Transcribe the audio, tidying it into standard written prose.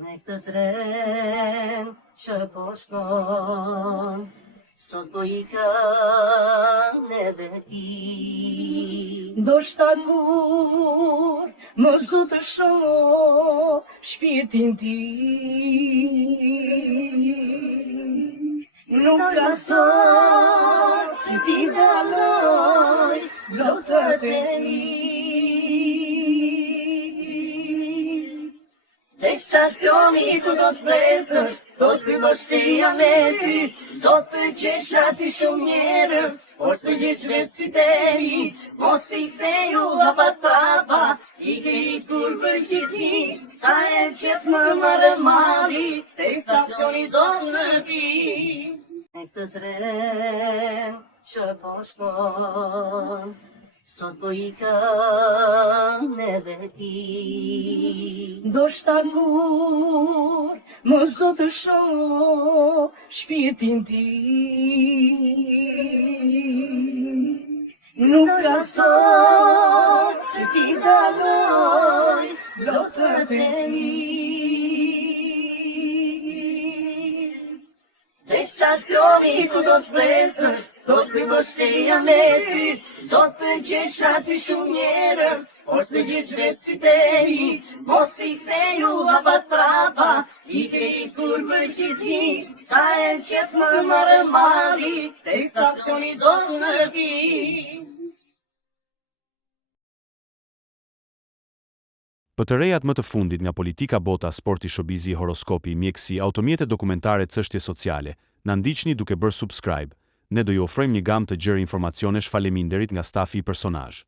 Me këtë tren që po shkon, sot po I kanë edhe ti. Ndoshta kur më zdo të shoh shpirtin ti, nuk ka sot që ti daloj lotët e mi. Tek stacioni ku do t'shpresësh, do t'pytosh se jam me ty, do të qesha ti shumë njerëz, por s'të gjesh vetë si teri, mos I ktheju hapat prapa, I ke I kur për gjithi, sa e qep më marrë mali, tek stacioni do në ti. Me këtë tren që po shkon, sot po I kanë edhe ti. Ndoshta kur më zdo të shoh shpirtin ti, nuk ka sot që ti daloj lotët e mi. Tek stacioni ku do t'shpresësh, do t'pytosh se jam me ty, do të qesha ti shumë njerëz, por s'të gjesh vetë si teri, mos I ktheju hapat prapa, I ke I kur për gjithi, sa e qep më marrë mali, tek stacioni do në ti. Për të rejat më të fundit nga politika, bota, sporti, showbizi, horoskopi, mjekësi, automjete dokumentare, çështje sociale, na ndiqni duke bërë subscribe. Ne do ju ofrojmë një gamë të gjerë informacionesh faleminderit nga stafi I personazh.